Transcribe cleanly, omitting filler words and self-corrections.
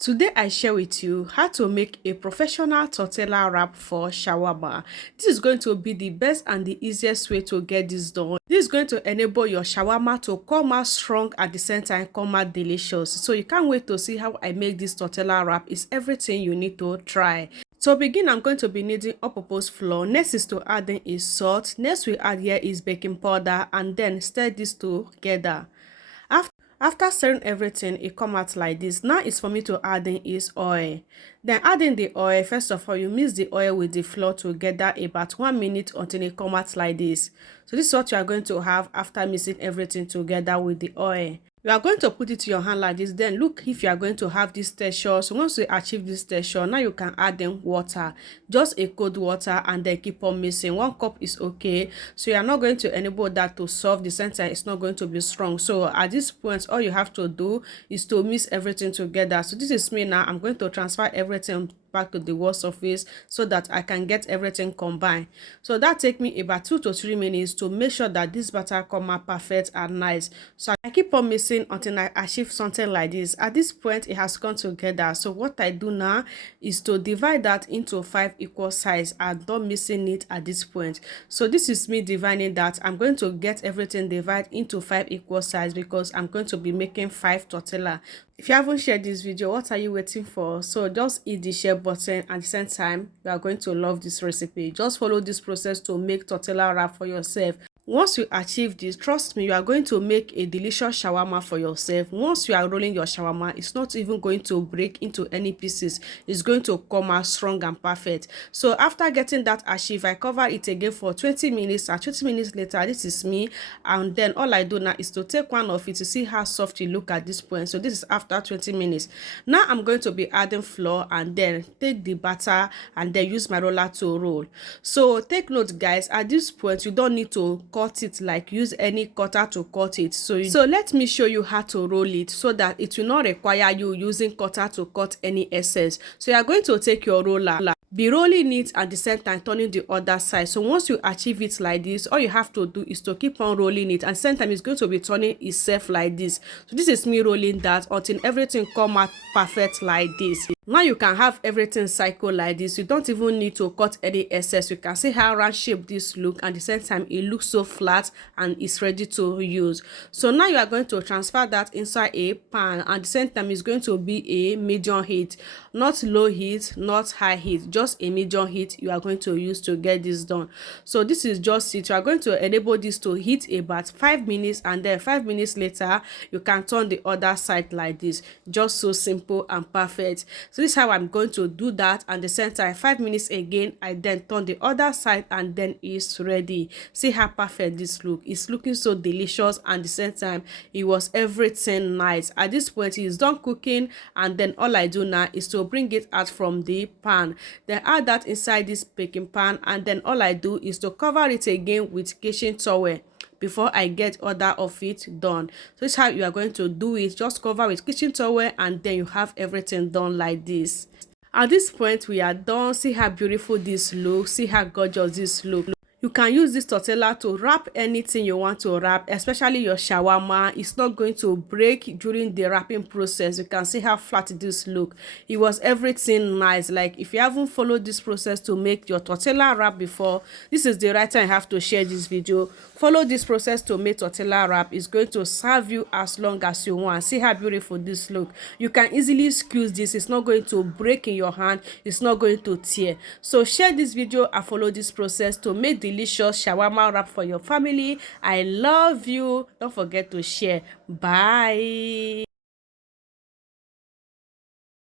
Today I share with you how to make a professional tortilla wrap for shawarma. This is going to be the best and the easiest way to get this done. This is going to enable your shawarma to come out strong at the same time come out delicious. So you can't wait to see how I make this tortilla wrap. It's everything you need to try. To begin, I'm going to be needing all-purpose flour. Next is to add in is salt. Next we add here is baking powder, and then stir this together. After stirring everything, it come out like this. Now it's for me to add in is oil. Then add in the oil. First of all, you mix the oil with the flour together about 1 minute until it come out like this. So this is what you are going to have after mixing everything together with the oil. You are going to put it to your hand like this. Then look if you are going to have this texture. So once you achieve this texture, now you can add in water, just a cold water, and then keep on mixing. 1 cup is okay. So you are not going to enable that to solve the center. It's not going to be strong. So at this point, all you have to do is to mix everything together. So this is me now. I'm going to transfer everything back to the wall surface so that I can get everything combined. So that take me about 2 to 3 minutes to make sure that this batter come out perfect and nice. So I keep on mixing until I achieve something like this. At this point, it has come together. So what I do now is to divide that into 5 equal sides. I'm not missing it at this point. So this is me dividing that. I'm going to get everything divided into 5 equal sides because I'm going to be making 5 tortilla. If you haven't shared this video, what are you waiting for? So just hit the share button. At the same time, you are going to love this recipe. Just follow this process to make tortilla wrap for yourself. Once you achieve this, trust me, you are going to make a delicious shawarma for yourself. Once you are rolling your shawarma, it's not even going to break into any pieces. It's going to come out strong and perfect. So after getting that achieved, I cover it again for 20 minutes. And 20 minutes later, this is me. And then all I do now is to take one of it to see how soft it look at this point. So this is after 20 minutes. Now I'm going to be adding flour and then take the batter and then use my roller to roll. So take note, guys, at this point, you don't need to cut it, like use any cutter to cut it. So let me show you how to roll it so that it will not require you using cutter to cut any excess. So you are going to take your roller, be rolling it at the same time turning the other side. So once you achieve it like this, all you have to do is to keep on rolling it, and same time it's going to be turning itself like this. So this is me rolling that until everything come out perfect like this. Now you can have everything cycle like this. You don't even need to cut any excess. You can see how round shape this look, and at the same time it looks so flat and it's ready to use. So now you are going to transfer that inside a pan, and at the same time it's going to be a medium heat, not low heat, not high heat, just a medium heat you are going to use to get this done. So this is just it. You are going to enable this to heat about 5 minutes, and then 5 minutes later you can turn the other side like this. Just so simple and perfect. So this is how I'm going to do that, and the same time 5 minutes again, I then turn the other side, and then it's ready. See how perfect this look. It's looking so delicious, and at the same time it was everything nice. At this point it's done cooking, and then all I do now is to bring it out from the pan. Then add that inside this baking pan, and then all I do is to cover it again with kitchen towel before I get other of it done. So this is how you are going to do it. Just cover with kitchen towel, and then you have everything done like this. At this point we are done. See how beautiful this looks. See how gorgeous this looks. You can use this tortilla to wrap anything you want to wrap, especially your shawarma. It's not going to break during the wrapping process. You can see how flat this look. It was everything nice. Like if you haven't followed this process to make your tortilla wrap before, this is the right time you have to share this video. Follow this process to make tortilla wrap. It's going to serve you as long as you want. See how beautiful this look. You can easily squeeze this. It's not going to break in your hand. It's not going to tear. So share this video and follow this process to make delicious shawarma wrap for your family. I love you. Don't forget to share. Bye.